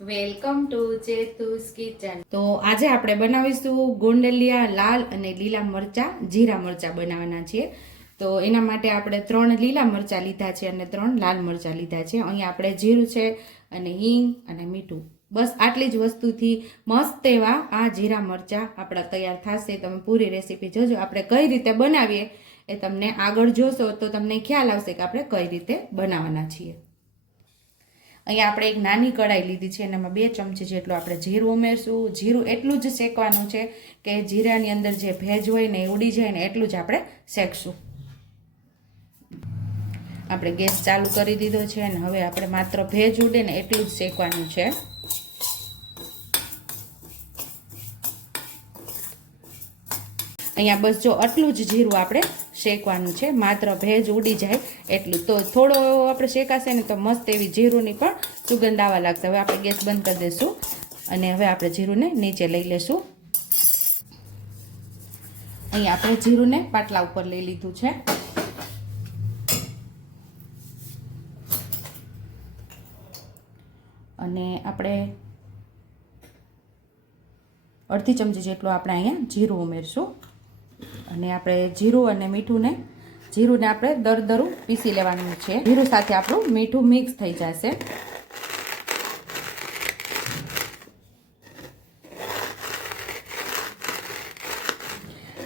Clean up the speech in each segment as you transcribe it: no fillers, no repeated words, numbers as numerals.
Welcome to ચેતુસ kitchen. તો આજે આપણે બનાવીશું ગોંડલિયા લાલ અને લીલા મરચા જીરા મરચા બનાવવાના છીએ। તો એના માટે આપણે 3 લીલા મરચા લીધા છે અને 3 લાલ મરચા લીધા છે। અહીંયા આપણે જીરું છે અને હિંગ અને મીઠું, બસ આટલી જ વસ્તુથી મસ્ત એવા આ જીરા મરચા આપણા તૈયાર થશે। તમે પૂરી રેસીપી જોજો, આપણે કઈ રીતે બનાવીએ એ તમને આગળ જોશો તો તમને ખ્યાલ આવશે કે આપણે કઈ રીતે બનાવવાના છીએ। અહીંયા આપણે એક નાની કઢાઈ લીધી છે અને એમાં 2 ચમચી જેટલું આપણે જીરું ઉમેરશું। જીરું એટલું જ શેકવાનું છે કે જીરાની અંદર જે ભેજ હોય ને એ ઉડી જાય ને એટલું જ આપણે શેકશું। આપણે ગેસ ચાલુ કરી દીધો છે અને હવે આપણે માત્ર ભેજ ઉડે ને એટલું જ શેકવાનું છે। અહીંયા બસ જો આટલું જ જીરું આપણે શેકવાનું છે, માત્ર ભેજ ઉડી જાય એટલું। તો થોડો આપણે શેકાશે ને તો મસ્ત એવી જીરુંની પણ સુગંધ આવવા લાગશે। હવે આપણે ગેસ બંધ કરી દઈશું અને હવે આપણે જીરુંને નીચે લઈ લેશું। અહીં આપણે જીરુંને પાટલા ઉપર લઈ લીધું છે અને આપણે અડધી ચમચી જેટલું આપણે અહીંયા જીરું ઉમેરશું અને આપણે જીરું અને મીઠુંને આપણે દરદરું પીસી લેવાનું છે। જીરું સાથે આપણું મીઠું મિક્સ થઈ જશે।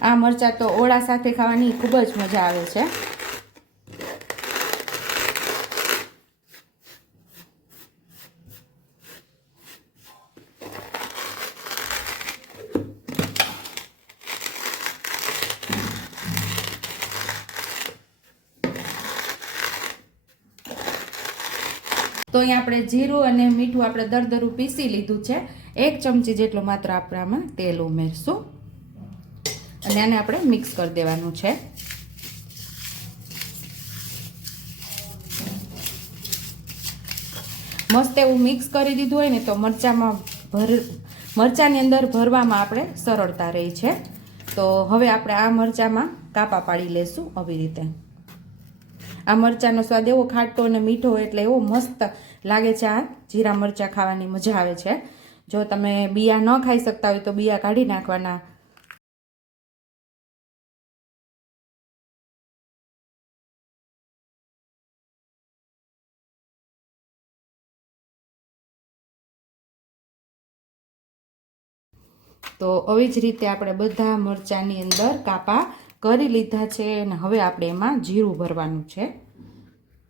આ મરચાં તો ઓળા સાથે ખાવાની ખૂબ જ મજા આવે છે। તો અહીંયા આપણે જીરું અને મીઠું આપણે દરદરું પીસી લીધું છે। 1 ચમચી જેટલું માત્ર આપણે આમાં તેલ ઉમેરશું અને આને આપણે મિક્સ કરી દેવાનું છે। મસ્ત એવું મિક્સ કરી દીધું હોય ને તો મરચાની અંદર ભરવામાં આપણે સરળતા રહી છે। તો હવે આપણે આ મરચામાં કાપા પાડી લેશું આવી રીતે। આ મરચાંનો સ્વાદ એવો ખાટો અને મીઠો એટલે એવો મસ્ત લાગે છે। આ જીરા મરચાં ખાવાની મજા આવે છે। જો તમે બિયા ન ખાઈ શકતા હોય તો બિયા કાઢી નાખવાના। તો આવી જ રીતે આપણે બધા મરચાંની અંદર કાપા કરી લીધા છે અને હવે આપણે એમાં જીરું ભરવાનું છે।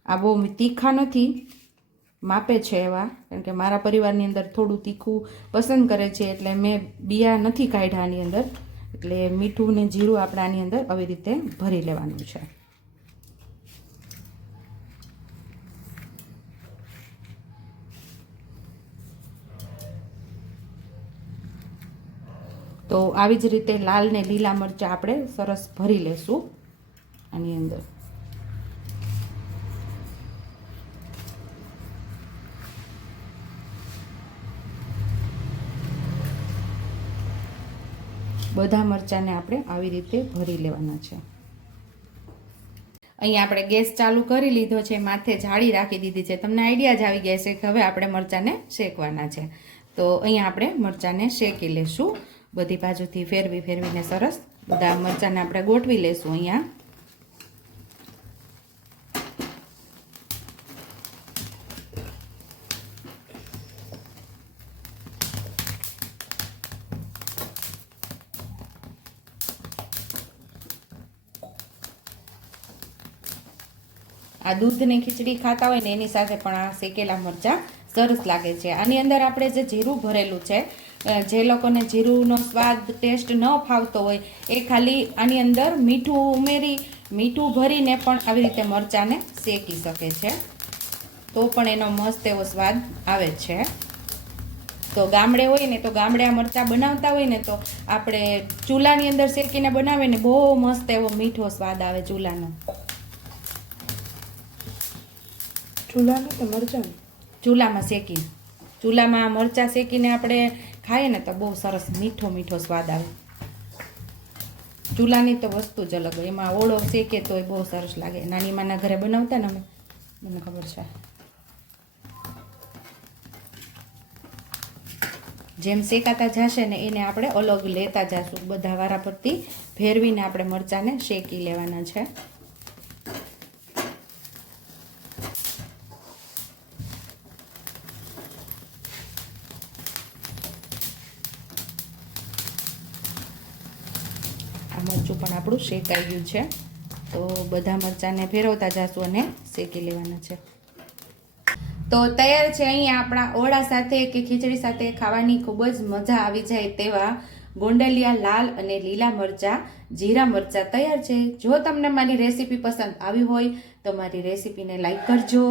આ બહુ તીખા નથી, માપે છે એવા, કારણ કે મારા પરિવારની અંદર થોડું તીખું પસંદ કરે છે એટલે મેં બિયા નથી કાઢ્યા આની અંદર। એટલે મીઠું ને જીરું આપણે આની અંદર આવી રીતે ભરી લેવાનું છે। તો આવી જ રીતે લાલ ને લીલા મરચાં આપણે સરસ ભરી લેશું આની અંદર। બધા મરચાંને આપણે આવી રીતે ભરી લેવાના છે। અહીંયા આપણે ગેસ ચાલુ કરી લીધો છે, માથે જાળી રાખી દીધી છે। તમને આઈડિયા જ આવી ગયા છે કે હવે આપણે મરચાંને શેકવાના છે। તો અહીંયા આપણે મરચાંને શેકી લેશું, બધી બાજુથી ફેરવીને સરસ બધા મરચાંને આપણે ગોઠવી લેશું। અહીંયા આ દૂધની ખીચડી ખાતા હોય ને એની સાથે પણ આ શેકેલા મરચાં સરસ લાગે છે। આની અંદર આપણે જે જીરું ભરેલું છે, જે લોકોને જીરુંનો સ્વાદ ટેસ્ટ ન ફાવતો હોય એ ખાલી આની અંદર મીઠું ભરીને પણ આવી રીતે મરચાંને શેકી શકે છે, તો પણ એનો મસ્ત એવો સ્વાદ આવે છે। તો ગામડે હોય ને તો ગામડે આ મરચાં બનાવતા હોય ને તો આપણે ચૂલાની અંદર શેકીને બનાવે ને બહુ મસ્ત એવો મીઠો સ્વાદ આવે ચૂલાનો। ચૂલામાં મરચાં શેકીને આપણે ખાઈએ ને તો બહુ સરસ મીઠો સ્વાદ આવે। ચૂલાની તો વસ્તુ જ અલગ હોય, એમાં ઓળો શેકે તો બહુ સરસ લાગે। નાની માના ઘરે બનાવતા ને મને ખબર છે। જેમ શેકાતા જશે ને એને આપણે અલગ લેતા જશું. બધા વારા પરથી ફેરવીને આપણે મરચાંને શેકી લેવાના છે. આ મરચું પણ આપણું શેકાઈ ગયું છે. તો બધા મરચાંને ફેરવતા જશું અને શેકી લેવાના છે. તો તૈયાર છે અહીંયા આપણા ઓળા સાથે કે ખીચડી સાથે ખાવાની ખૂબ જ મજા આવી જાય તેવા ગોંડલિયા લાલ અને લીલા મરચાં જીરા મરચાં તૈયાર છે. જો તમને મારી રેસીપી પસંદ આવી હોય તો મારી રેસીપીને લાઈક કરજો,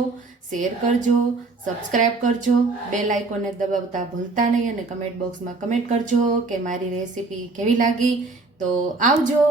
શેર કરજો, સબસ્ક્રાઈબ કરજો, બેલ આઇકોનને દબાવતા ભૂલતા નહીં અને કમેન્ટ બોક્સમાં કમેન્ટ કરજો કે મારી રેસીપી કેવી લાગી. તો આવજો.